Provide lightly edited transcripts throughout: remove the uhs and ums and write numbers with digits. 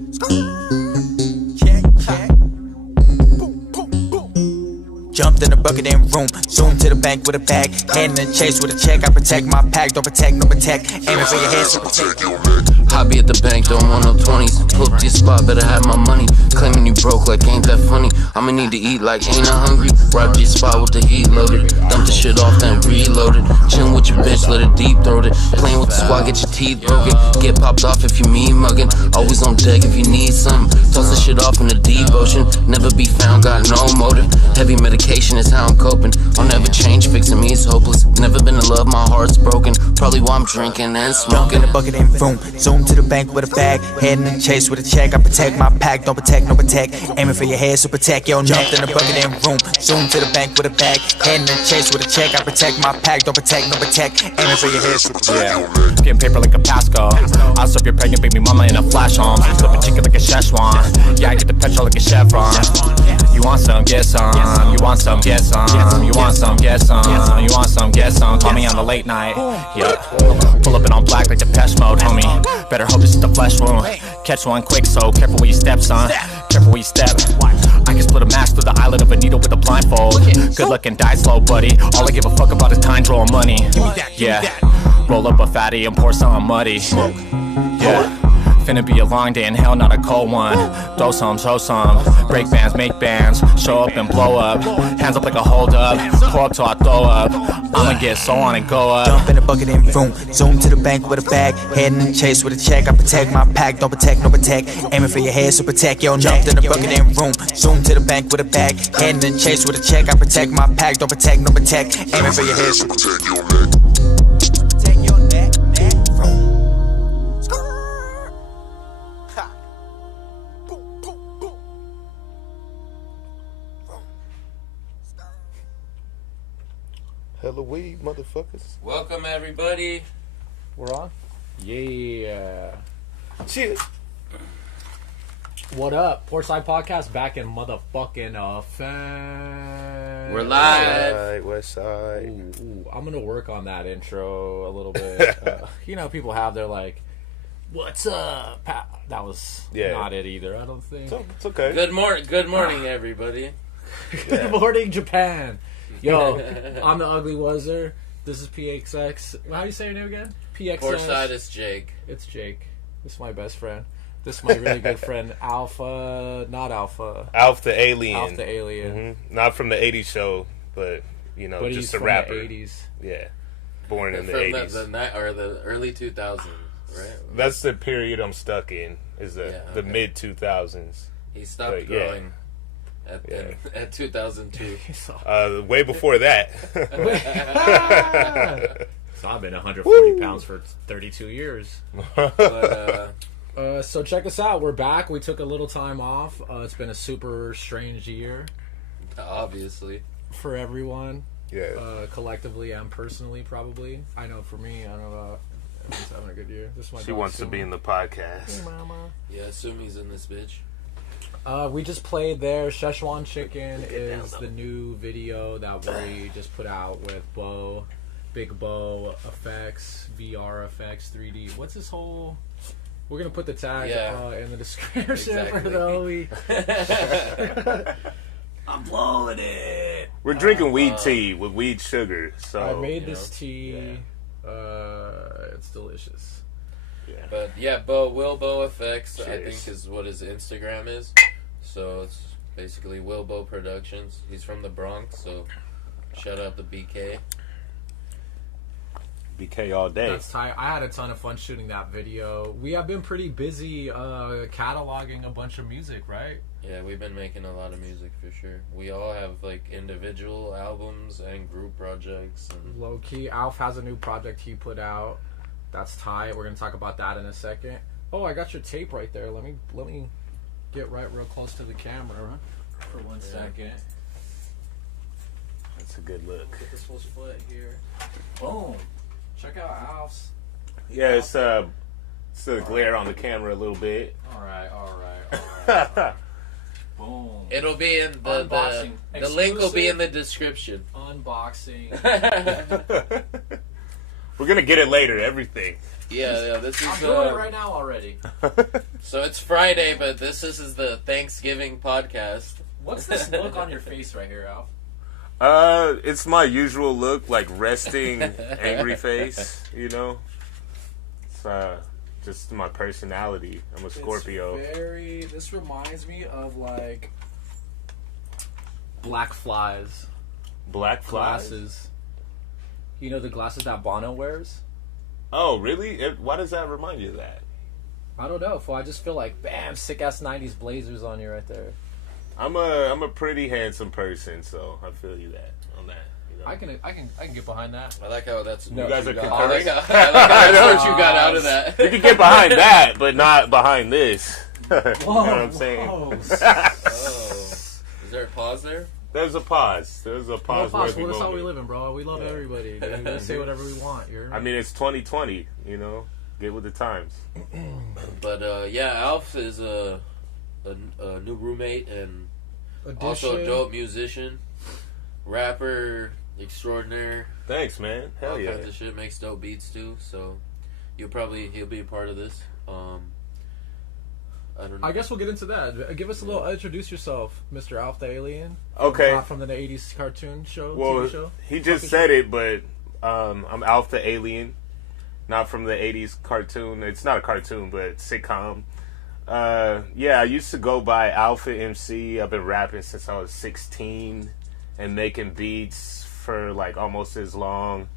Check, check. Boom, boom, boom. Jumped in the bucket and room. Zoom to the bank with a bag. Hand in the chase with a check. I protect my pack. Don't protect, no protect. Aiming for your head, so protect your neck. Hobby at the bank, don't want no 20s. Pull up to your spot, better have my money. Claiming you broke like ain't that funny. I'ma need to eat like ain't I hungry. Rob your spot with the heat loaded. Dump the shit off, then reload it. Chillin' with your bitch, let it deep throat it. Playing with the squad, get your teeth broken. Get popped off if you mean muggin'. Always on deck if you need something. Toss the shit off in the deep ocean. Never be found, got no motive. Heavy medication is how I'm coping. I'll never change, fixing me is hopeless. Never been in love, my heart's broken. Probably why I'm drinking and Jump in smoking. the bucket and boom. Zoom to the bank with a bag. Head in the chase with a check. I protect my pack. Don't protect, no protect. Aiming for your head, so protect your neck. Jumped in the bucket and room. Zoom to the bank with a bag. Head in the chase with a check. I protect my pack. Don't protect, no protect. Aiming for your head, so protect your neck. Getting paper like a Pasco. I'll serve your pregnant baby mama in a flash home. Flip a chicken like a Szechuan. Yeah, I get the petrol like a Chevron. You want some, get some. You want some, get some. You want some, get some. You want some, get some. Call me on the late night. Yup. Pull up in on black like the Depeche Mode, homie. Better hope this is the flesh wound. Catch one quick, so careful where you step, son. Careful where you step. I can split a match through the eyelid of a needle with a blindfold. Good luck and die slow, buddy. All I give a fuck about is time, drawing money. Yeah. Roll up a fatty and pour some muddy. Yeah. Finna be a long day in hell, not a cold one. Throw some, show some. Break bands, make bands. Show up and blow up. Hands up like a hold up. Pour up till I throw up. I'ma get so on and go up. Jump in the bucket and boom. Zoom to the bank with a bag. Head in the chase with a check. I protect my pack. Don't protect, no protect. Aiming for your head, so protect your neck. Jumped in the bucket and room. Zoom to the bank with a bag. Head in the chase with a check. I protect my pack. Don't protect, no protect. Aiming for your head, so protect your neck. Protect your neck, neck. Vroom. Skrrr. Ha. Boom, boom, boom. Vroom. Skrrr. Hella weed, motherfuckers. Welcome everybody. We're on? Yeah. Shit. What up? Porxhside Podcast back in motherfucking effect. We're live. West side. Ooh, I'm gonna work on that intro a little bit. You know, people have their like, "What's up?" That was not it either. I don't think. It's okay. Good morning everybody. Good morning, Japan. Yo, I'm the Ugly Wuzzer. This is PXX. How do you say your name again? PXX. Porxhside is Jake. It's Jake. This is my best friend. This is my really good friend, Alpha. Not Alpha. Alf the Alien. Alpha the Alien. Mm-hmm. Not from the 80s show, but, you know, But just he's a from rapper. the 80s. Yeah. Born in the From 80s. the early 2000s, right? That's the period I'm stuck in, is the mid 2000s. He stopped But, growing at 2002. Way before that. So I've been 140 pounds for 32 years. But, So check us out. We're back. We took a little time off. It's been a super strange year obviously. for everyone. Yeah. Collectively and personally, probably. I know for me, I don't know. Everyone's having a good year. This is my She dog, wants to Sumi. be in the podcast. Hey, mama. Yeah, Sumi's in this bitch. We just played there. Szechuan Chicken is the new video that we just put out with Bo, Big Bo effects, VR effects, 3D. What's this whole... We're going to put the tag in the description for the I'm blowing it. We're drinking weed tea with weed sugar, so... I made this tea. It's delicious. But yeah, Wilbo Effects, I Cheers. think is what his Instagram is. So it's basically Wilbo Productions. He's from the Bronx, so shout out to BK. BK all day. That's tight. I had a ton of fun shooting that video. We have been pretty busy cataloging a bunch of music, right? Yeah, we've been making a lot of music for sure. We all have like individual albums and group projects. And Low key, Alf has a new project he put out. That's tight. We're gonna talk about that in a second. Oh, I got your tape right there. Let me get right real close to the camera for 1 second. That's a good look. Get this fool's foot here. Boom. Check out Alf's. Yeah, it's the glare on the camera a little bit. All right. Boom. it'll be in the Unboxing. the link will be in the description. Unboxing. We're gonna get it later. Everything. Yeah, this is... I'm doing it right now already. So it's Friday, but this is the Thanksgiving podcast. What's this look on your face right here, Alf? It's my usual look, like resting, angry face, you know? It's, just my personality. I'm a Scorpio. This reminds me of, like, black flies. Black flies? Glasses. You know the glasses that Bono wears? Oh, really? Why does that remind you of that? I don't know. I just feel like, bam, sick-ass 90s blazers on you right there. I'm a pretty handsome person, so I feel you on that. You know? I can get behind that. I like how that's... You guys are concurring? I like how that's what you got out of that. You can get behind that, but not behind this. You know what I'm saying? Oh. Is there a pause there? There's a pause. There's a pause. Well, that's how we live in, bro. We love everybody. Dude. We say whatever we want. I mean, it's 2020, you know? Get with the times. But, yeah, Alf is a new roommate and also a dope musician, rapper extraordinaire. Thanks, man. Hell all yeah. kinds of shit. Makes dope beats too. So he'll be a part of this. I don't know. I guess we'll get into that. Give us a little. Introduce yourself, Mr. Alf the Alien. Okay. From the 80s cartoon show. Well, TV show. he just said it, but I'm Alf the Alien, not from the 80s cartoon. It's not a cartoon, but sitcom. Yeah, I used to go by Alpha MC. I've been rapping since I was 16 and making beats for like almost as long.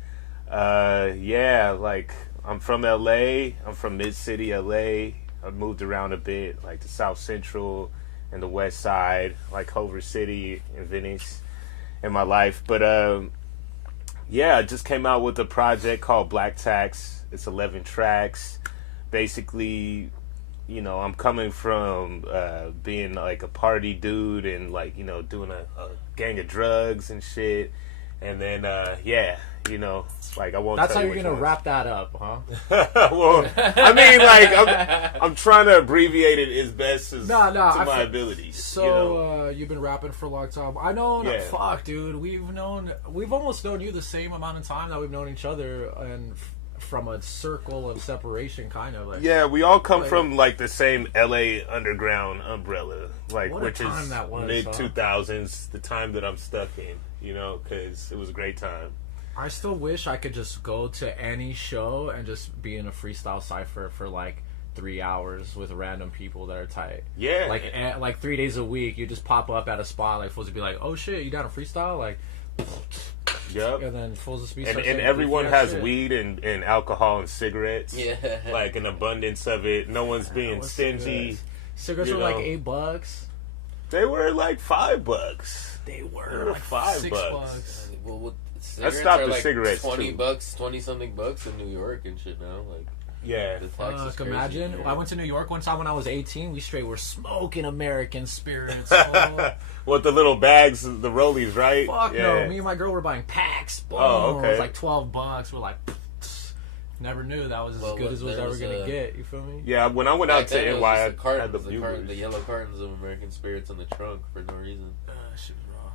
Yeah, like I'm from LA. I'm from Mid-City LA. I've moved around a bit, like the South Central and the West Side, like Culver City and Venice in my life. But yeah, I just came out with a project called Black Tax. It's 11 tracks. Basically, you know, I'm coming from being like a party dude and like, you know, doing a gang of drugs and shit. And then, yeah, you know, like I won't. That's tell how you you're gonna wrap that up, huh? Well, I mean, like I'm trying to abbreviate it as best as to my abilities. So you know? You've been rapping for a long time. I know. Yeah. Fuck, dude. We've almost known you the same amount of time that we've known each other, and from a circle of separation, kind of. Like, yeah, we all come from like the same LA underground umbrella, like what a which time is that was, mid 2000s, the time that I'm stuck in. You know, because it was a great time. I still wish I could just go to any show and just be in a freestyle cipher for like 3 hours with random people that are tight. Yeah, like 3 days a week, you just pop up at a spot like fools to be like, oh shit, you down to freestyle? Like, yep. And then fools to speak. And everyone has weed and alcohol and cigarettes. Yeah, like an abundance of it. No one's being stingy. Cigarettes were like $8. They were like $5. They were like $5. $6. Well, I stopped the like cigarettes 20 too. $20 something in New York and shit now. Like, yeah. the tax is crazy. Imagine. I went to New York one time when I was 18. We straight were smoking American spirits. Oh. With the little bags, the rollies, right? Fuck no. Me and my girl were buying packs. Boom. Oh, okay. It was like $12. We're like, never knew that was as good as it was ever gonna get. You feel me? Yeah. When I went out to NY, I had the the yellow cartons of American spirits in the trunk for no reason. Shit was raw.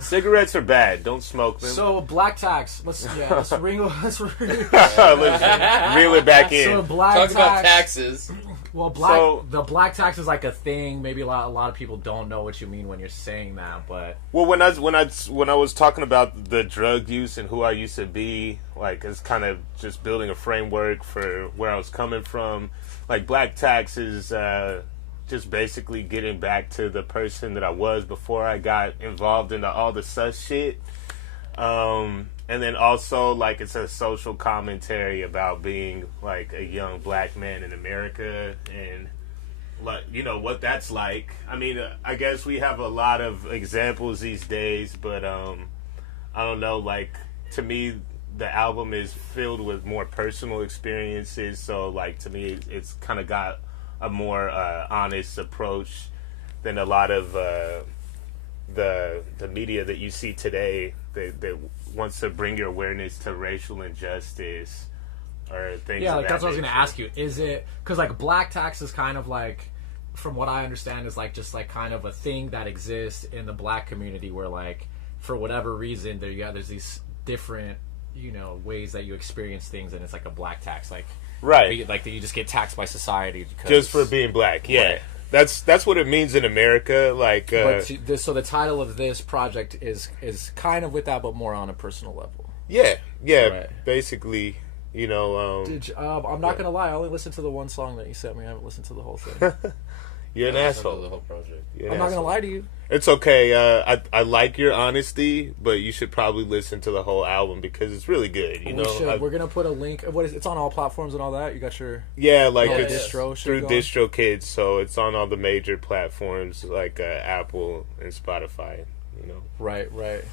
Cigarettes are bad. Don't smoke them. So Black Tax. Let's reel reel it back in. So Black Talk Tax. about taxes. Well, the Black Tax is like a thing. Maybe a lot of people don't know what you mean when you're saying that. But well, when I was talking about the drug use and who I used to be, like it's kind of just building a framework for where I was coming from. Like Black Tax is just basically getting back to the person that I was before I got involved into all the sus shit. And then also, like, it's a social commentary about being, like, a young black man in America and, like, you know, what that's like. I mean, I guess we have a lot of examples these days, but, I don't know, like, to me, the album is filled with more personal experiences, so, like, to me, it's kind of got a more honest approach than a lot of the media that you see today that wants to bring your awareness to racial injustice or things. Yeah, of like that's what I was nature. gonna ask you. Is it because like Black Tax is kind of like, from what I understand, is like just like kind of a thing that exists in the black community where like for whatever reason there's these different ways that you experience things, and it's like a black tax, like right, like that you just get taxed by society because, just for being black. Yeah, right. That's what it means in America. Like, so the title of this project is kind of with that, but more on a personal level. Yeah, right. Basically, I'm not gonna lie, I only listened to the one song that you sent me. I haven't listened to the whole thing. You're an asshole. The whole project. I'm not gonna lie to you. It's okay. I like your honesty, but you should probably listen to the whole album because it's really good. We're gonna put a link. It's on all platforms and all that. You got your it's distro through DistroKids, so it's on all the major platforms like Apple and Spotify. Right.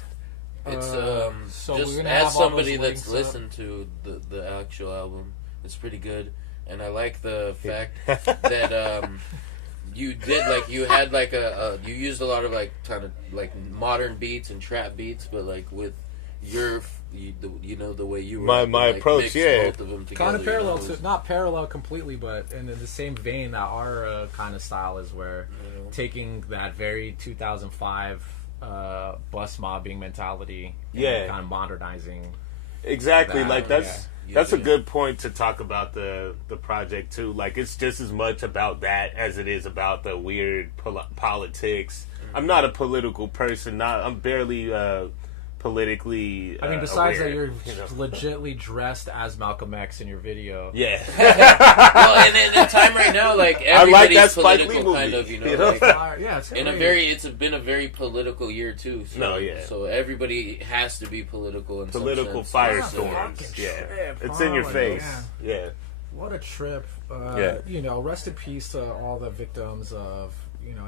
It's so just we're gonna as have somebody all those that's links listened to the actual album, it's pretty good, and I like the fact that you did you had you used a lot of kind of modern beats and trap beats, but with your the way you were my approach, both of them together, kind of parallel to not parallel completely, but in the same vein that our kind of style is, where taking that very 2005 bus mobbing mentality, and kind of modernizing. Exactly, that's a good point to talk about the project too. It's just as much about that as it is about the weird politics. I'm not a political person. I'm barely politically. I mean, besides aware, that, you're legitly dressed as Malcolm X in your video. Yeah. Well, and in the time right now, everybody's that Spike political, Lee kind movie, of, It's it's been a very political year too. So, so everybody has to be political. In political some sense. firestorms. It's in your face. Yeah. What a trip. Rest in peace to all the victims of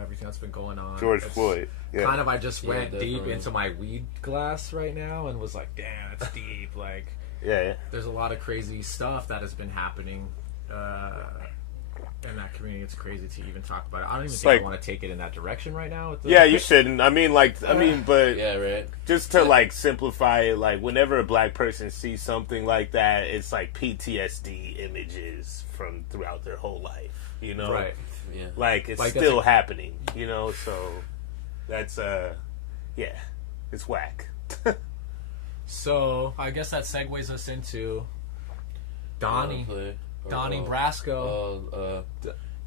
everything that's been going on. George Floyd. Yeah. Kind of, I just went definitely. deep into my weed glass right now and was like, damn, it's deep. There's a lot of crazy stuff that has been happening in that community. It's crazy to even talk about it. I don't even think I want to take it in that direction right now. You shouldn't. but yeah, right. Just to simplify it, whenever a black person sees something like that, it's PTSD images from throughout their whole life. Right. Yeah. It's still happening. So that's it's whack. So I guess that segues us into Donnie Brasco.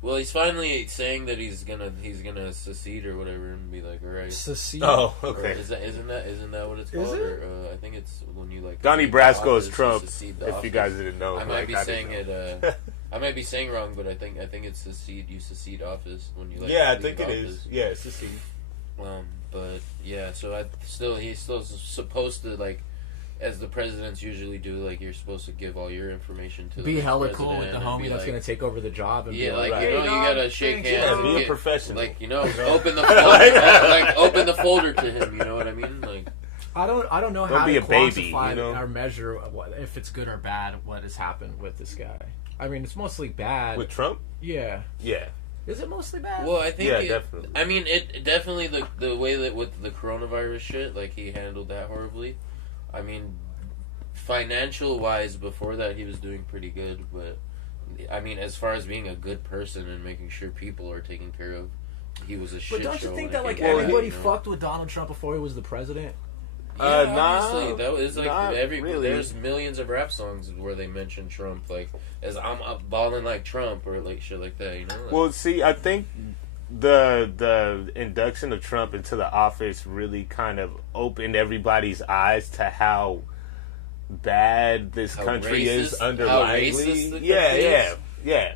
Well, he's finally saying that he's gonna secede or whatever, and be all right. Secede. Oh, okay. Isn't that what it's called? It? Or I think it's when you Donnie Brasco office, is Trump. If you guys didn't know, I might be saying it. I might be saying wrong, but I think it's secede. You secede office when you I think it is. Yeah, secede. But yeah, so he's still supposed to as the presidents usually do, you're supposed to give all your information to be the hella president cool with the homie that's going to take over the job. And you hey, gotta shake hands. Be a professional. Open the folder, open the folder to him. You know what I mean? I don't know Don't how be to a baby, quantify or measure if it's good or bad what has happened with this guy. I mean, it's mostly bad. With Trump? Yeah. Yeah. Is it mostly bad? Well, I think definitely. I mean, it definitely the way that with the coronavirus shit, he handled that horribly. I mean, financial wise, before that he was doing pretty good, but I mean, as far as being a good person and making sure people are taken care of, he was a shit show. But don't you think that everybody fucked with Donald Trump before he was the president? Obviously, that was really. There's millions of rap songs where they mention Trump, as I'm up balling like Trump or shit like that. Well, see, I think the induction of Trump into the office really kind of opened everybody's eyes to how bad this country is underlyingly. Yeah.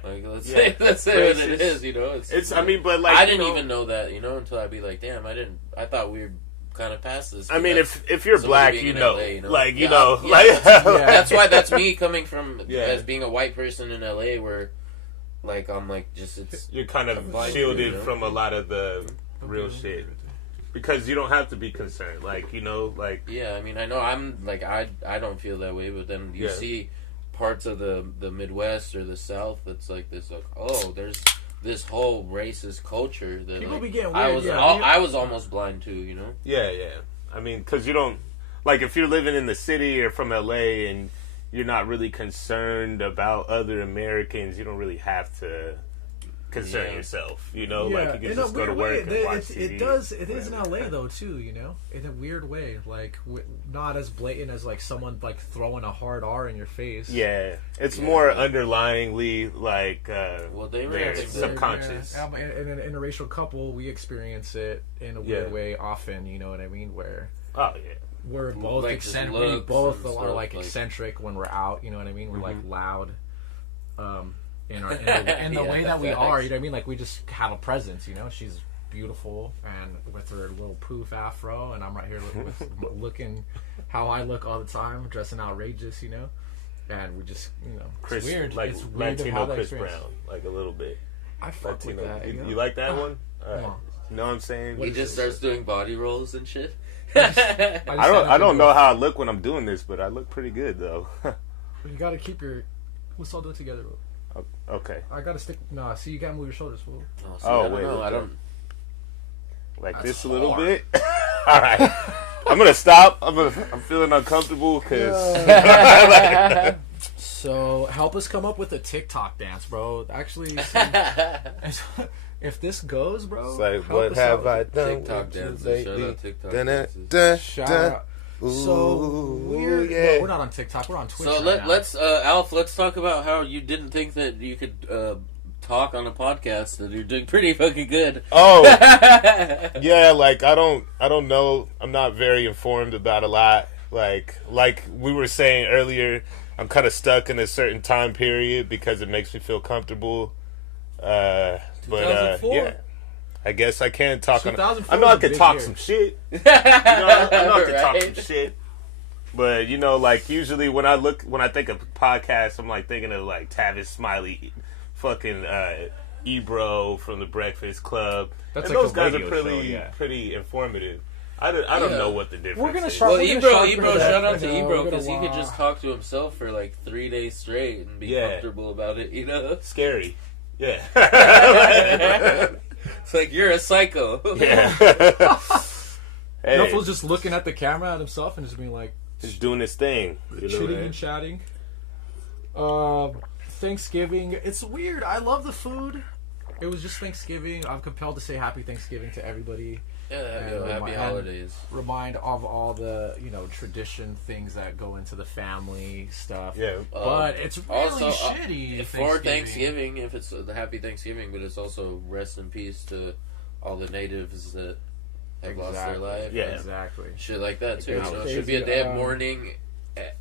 Let's say what it is. It's I mean, but I didn't even know that. Until I'd be like, damn, I thought we were kind of past this. I mean, if you're black, LA, that's why that's me coming from as being a white person in LA, where I'm you're kind of shielded from a lot of the real shit because you don't have to be concerned. Yeah, I mean, I know I'm I don't feel that way, but then you see parts of the Midwest or the South that's this there's this whole racist culture that people be getting weird. I was almost blind to, Yeah. I mean, because you don't if you're living in the city or from LA and you're not really concerned about other Americans, you don't really have to concern yourself. You know, Yeah, like you can in just a go to weird work way, and watch it TV. does. It is in LA though too. You know, in a weird way, like not as blatant as like someone like throwing a hard R in your face. Yeah, it's more underlyingly like they're subconscious. Yeah. In an interracial couple, we experience it in a weird way often. You know what I mean? Where we're both Like eccentric. just We looks both and are stuff, like like- eccentric when we're out. You know what I mean? We're like loud. In the way that we are, you know what I mean? Like we just have a presence, you know. She's beautiful and with her little poof afro, and I'm right here looking how I look all the time, dressing outrageous, you know. And we just, you know, it's weird. Like it's weird to Latino have that Chris experience. Brown, like a little bit. I fuck with Latino. that. You know? You like that one? No. You know what I'm saying? He just starts doing body rolls and shit. I don't know how I look when I'm doing this, but I look pretty good though. You gotta keep your. Let's all do it together. Okay. I gotta stick. Nah, see, you gotta move your shoulders, fool. I don't. Like That's this a little hard. bit. All right. I'm gonna stop. I'm feeling uncomfortable because. So help us come up with a TikTok dance, bro. Actually, if this goes, bro, It's like, help what us have out. I done TikTok with you dances. Shout lately? out TikTok Dun, dun, dances. dun, Shout dun. out. So Ooh, weird. yeah. No, we're not on TikTok. We're on Twitch. So right now. let's Alf. Let's talk about how you didn't think that you could talk on a podcast. That you're doing pretty fucking good. Oh, yeah. Like I don't know. I'm not very informed about a lot. Like we were saying earlier, I'm kind of stuck in a certain time period because it makes me feel comfortable. But 2004? yeah. I guess I can talk on. 2004 I know I was a could big talk year. some shit. I know I could talk Right. some shit. But you know, like usually when I think of podcasts, I'm like thinking of like Tavis Smiley, fucking Ebro from the Breakfast Club. That's and like those a guys are radio pretty informative. I don't know what the difference We're gonna is. sharp- Well, We're gonna sharpen Ebro, it up. shout out to You know, Ebro we're because he gonna could just talk to himself for like 3 days straight and be comfortable about it. You know, Scary. Yeah. it's like you're a psycho. Yeah. Hey, Nuffle's just looking at the camera at himself and just being like just doing his thing. You know, chitting man. and chatting. Thanksgiving. It's weird. I love the food. It was just Thanksgiving. I'm compelled to say Happy Thanksgiving to everybody. Yeah, happy holidays. Remind of all the tradition things that go into the family stuff. Yeah. But it's really Also, shitty. For Thanksgiving, if it's the Happy Thanksgiving, but it's also rest in peace to all the natives that have lost their life. Yeah. Exactly. Shit like that too. It's So it should be a day of crazy, mourning,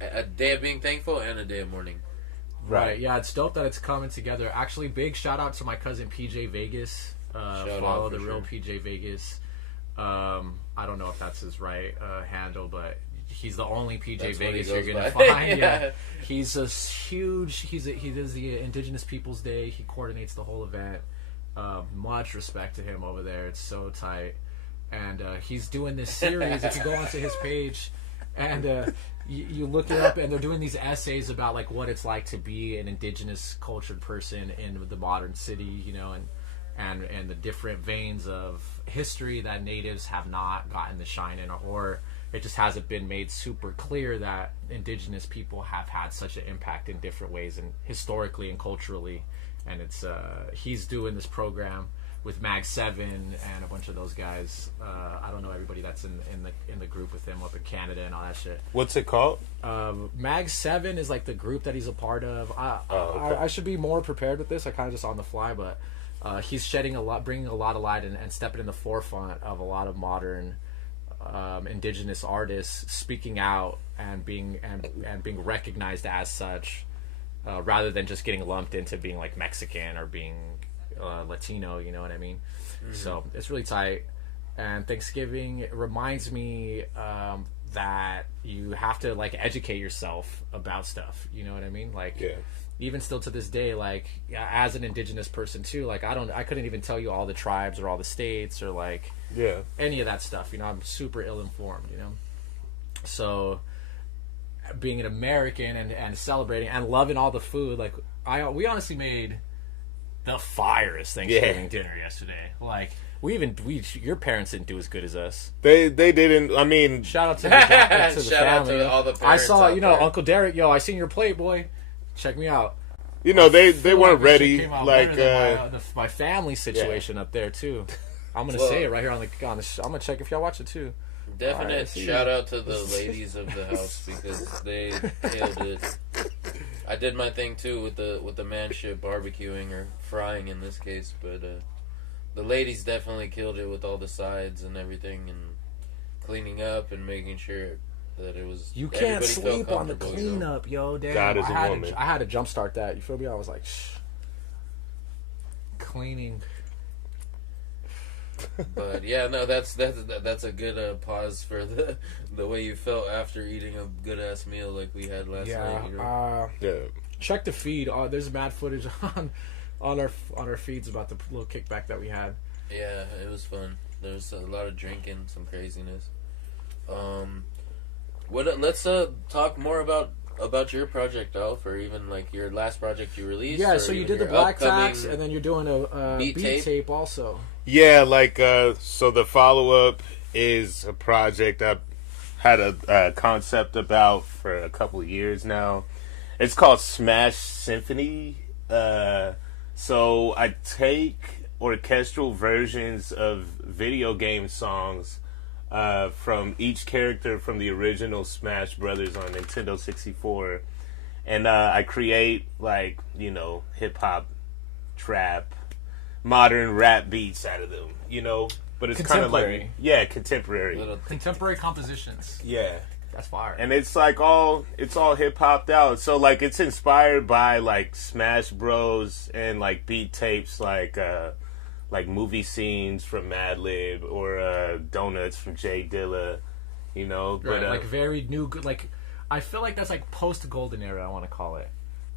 a day of being thankful, and a day of mourning. Right. Yeah, it's dope that it's coming together. Actually, big shout out to my cousin PJ Vegas. Follow out the for real sure. PJ Vegas. I don't know if that's his right handle, but he's the only PJ That's what he Vegas you're goes gonna by. find. Yeah. Yeah, he's a huge. He does the Indigenous Peoples Day. He coordinates the whole event. Much respect to him over there. It's so tight, and he's doing this series. If you go onto his page, and you look it up, and they're doing these essays about like what it's like to be an indigenous cultured person in the modern city, and the different veins of history that natives have not gotten the shine in, or it just hasn't been made super clear that indigenous people have had such an impact in different ways, and historically and culturally. And it's he's doing this program with Mag 7 and a bunch of those guys. I don't know everybody that's in the group with him up in Canada and all that shit. What's it called? Mag 7 is like the group that he's a part of. Okay. I should be more prepared with this. I kind of just on the fly, but he's shedding a lot, bringing a lot of light, and stepping in the forefront of a lot of modern indigenous artists speaking out and being recognized as such, rather than just getting lumped into being like Mexican or being Latino. You know what I mean? Mm-hmm. So it's really tight. And Thanksgiving, it reminds me that you have to like educate yourself about stuff. You know what I mean? Like, Yeah. even still to this day, like as an indigenous person too, like I couldn't even tell you all the tribes or all the states or like Yeah. any of that stuff. I'm super ill informed. So being an American and celebrating and loving all the food, like we honestly made the firest Thanksgiving dinner yesterday. Like your parents didn't do as good as us. They didn't. I mean, Shout out to the Shout out family. to all the I parents saw, out there. Uncle Derek. Yo, I seen your plate, boy. Check me out. you know, they feel weren't like this shit ready. came out Like, better than my family situation up there too. I'm gonna say it right here on the. I'm gonna check if y'all watch it too. Definite Alright, shout out to the ladies of the house because they killed it. I did my thing too with the man shit barbecuing or frying in this case, but the ladies definitely killed it with all the sides and everything and cleaning up and making sure that it was. You can't everybody felt sleep on the comfortable, you know? cleanup, yo. Damn, God is a woman. I had to jumpstart that. You feel me? I was like, shh. Cleaning. But yeah, no, that's a good pause for the way you felt after eating a good ass meal like we had last night. You know? yeah. Check the feed. There's mad footage on our feeds about the little kickback that we had. Yeah, it was fun. There was a lot of drinking, some craziness. Let's talk more about your project, Alf, or even like your last project you released. Yeah, or so you even did the your Black Tax, upcoming- and then you're doing a beat tape also. Yeah, like, so the follow-up is a project I've had a concept about for a couple of years now. It's called Smash Symphony. So I take orchestral versions of video game songs from each character from the original Smash Brothers on Nintendo 64. And I create, like, you know, hip-hop, trap, modern rap beats out of them, you know? But it's kind of like, yeah, contemporary. Contemporary compositions. Yeah. That's fire. And it's like it's all hip hopped out. So like it's inspired by like Smash Bros and like beat tapes like movie scenes from Mad Lib or Donuts from Jay Dilla, you know. Right, But like very new, like I feel like that's like post golden era. I want to call it.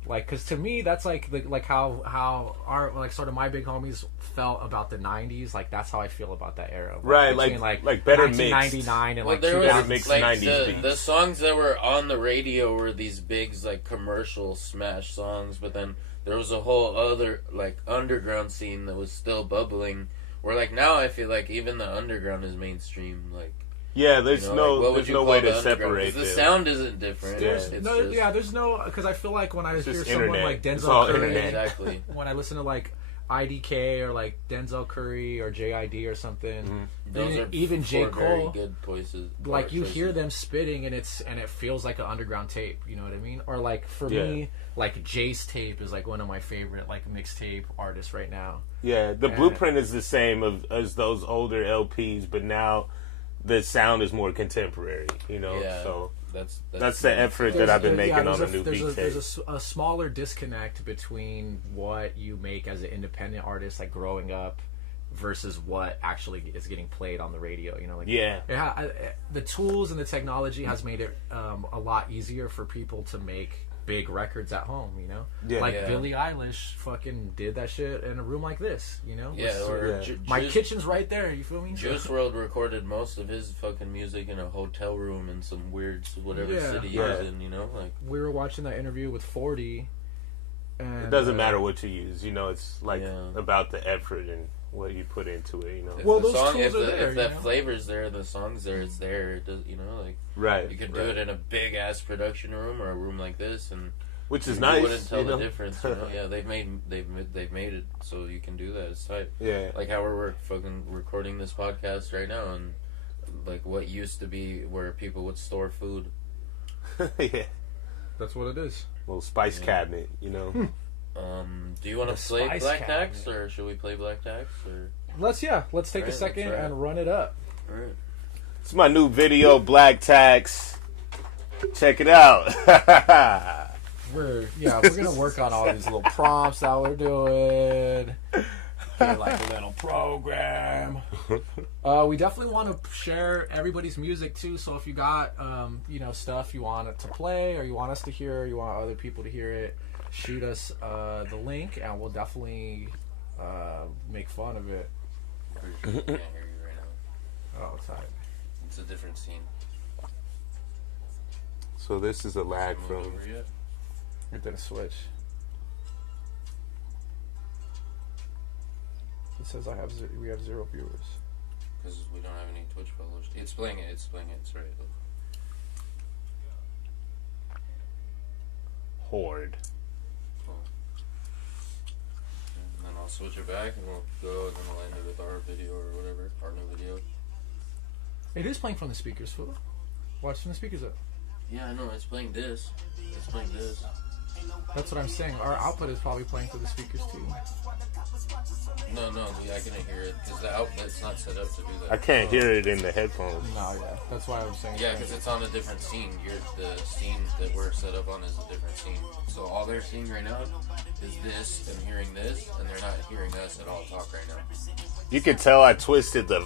Like, because to me, that's like how our like sort of my big homies felt about the '90s. Like that's how I feel about that era. Right, between, like better 1999 and Well, like there 2000. was better like mixed 90s beats. the songs that were on the radio were these big like commercial smash songs, but then there was a whole other like underground scene that was still bubbling. Where like now I feel like even the underground is mainstream. Like yeah, there's you know, like, there's no way to separate the them. sound isn't different. Yeah. It's There's no, because I feel like when I hear just someone internet. like It's all Denzel Curry, internet. Exactly. when I listen to like IDK or like Denzel Curry or JID or something, Those are even J. four very Cole, good choices. like you choices. hear them spitting and it feels like an underground tape, you know what I mean? Or like for me, like Jay's tape is like one of my favorite like mixtape artists right now. Yeah, the blueprint is the same as those older LPs, but now the sound is more contemporary, you know. Yeah, So that's the effort that I've been making on the there's new beat tape. There's a smaller disconnect between what you make as an independent artist, like growing up, versus what actually is getting played on the radio. You know, like the tools and the technology has made it a lot easier for people to make big records at home. You know, Billie Eilish fucking did that shit in a room like this. You know, my kitchen's right there. You feel me? Juice WRLD recorded most of his fucking music in a hotel room in some weird whatever city he was in. You know, like we were watching that interview with 40. And, it doesn't matter what you use, you know. It's like about the effort and what you put into it, you know. If well, the those song, tools if, are the, there, if that flavor's there, the song's there, it's there. It does, you know, like right. You could do it in a big ass production room or a room like this, and which is you nice. wouldn't tell you know? the difference. You know? Yeah, they've made it so you can do that. It's tight. Yeah, like how we're fucking recording this podcast right now, and like what used to be where people would store food. yeah, that's what it is. Little spice cabinet, you know. Do you want to play Black Tax, or should we play Black Tax? Or let's take a second and run it up. all right. It's my new video, Black Tax. Check it out. We're gonna work on all these little prompts that we're doing. Get like a little program. We definitely want to share everybody's music too. So if you got stuff you want it to play, or you want us to hear, or you want other people to hear it, shoot us the link, and we'll definitely make fun of it. I can't hear you right now. Oh, tight. It's a different scene. So this is a lag from. It didn't switch. It says we have 0 viewers. Because we don't have any Twitch followers. It's playing it. It's right. Horde. Oh. switch it back and we'll go and then we'll end it with our video or whatever, our new video. It is playing from the speakers, fool. Watch from the speakers up. Yeah, I know. It's playing this. It's playing this. That's what I'm saying. Our output is probably playing through the speakers too. No, I can't hear it because the outlet's not set up to do that. I can't hear it in the headphones. No, yeah. That's why I was saying. Yeah, because it's on a different scene. The scene that we're set up on is a different scene. So all they're seeing right now is this and hearing this, and they're not hearing us at all talk right now. You can tell I twisted the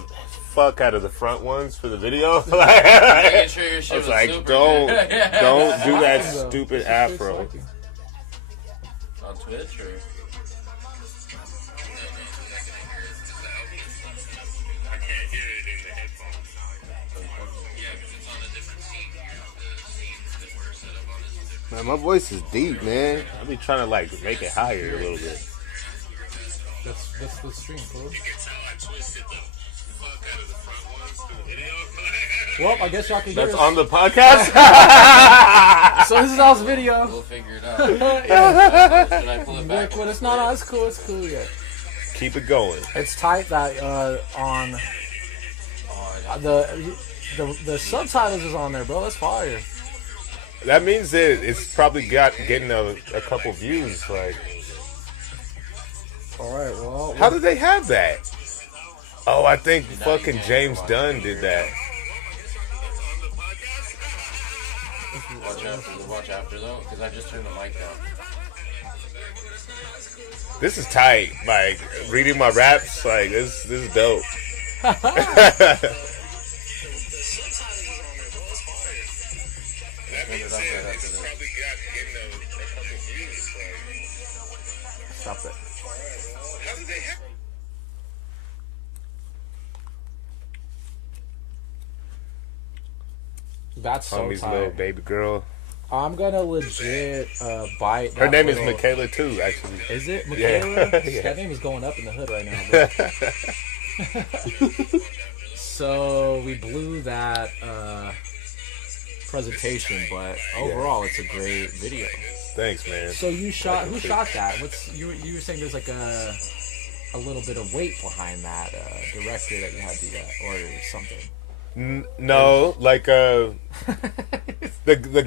fuck out of the front ones for the video. Making sure your shit I was was like, super don't good. do that Though. stupid It's afro. striking. On Twitch or? I can't hear it in the headphones. Yeah, because it's on a different scene. The scene that we're set up on is a different. Man, my voice is deep, man. I be trying to like make it higher a little bit. That's the stream, fool. You can tell I twisted the fuck out of the front ones through the video. Well, I guess y'all can hear That's us. on the podcast? So this is our video. We'll figure it out. Yeah. Should I pull it back? But it's not. It's cool. It's cool. Yeah. Keep it going. It's tight that on the subtitles is on there, bro. That's fire. That means that it's probably getting a couple views. Like, All right. Well, how did they have that? Oh, I think fucking James Dunn did that. Watch after though, because I just turned the mic down. This is tight. Like reading my raps, like this is dope. Stop it. That's so Homie's tight. little baby girl. I'm gonna legit bite. Her that name is little- Michaela too, actually. Is it Yeah. Michaela? Yeah. That name is going up in the hood right now. Bro. So we blew that presentation, but overall it's a great video. Thanks, man. So you shot? Who shot that? You were saying there's like a little bit of weight behind that director that you had to get or something. No, like the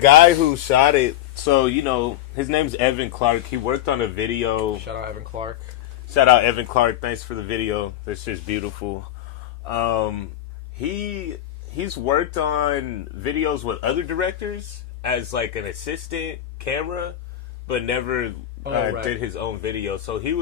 guy who shot it. So his name's Evan Clark. He worked on a video. Shout out Evan Clark. Shout out Evan Clark. Thanks for the video. That's just beautiful. He's worked on videos with other directors as like an assistant camera, but never right. did his own video. So he was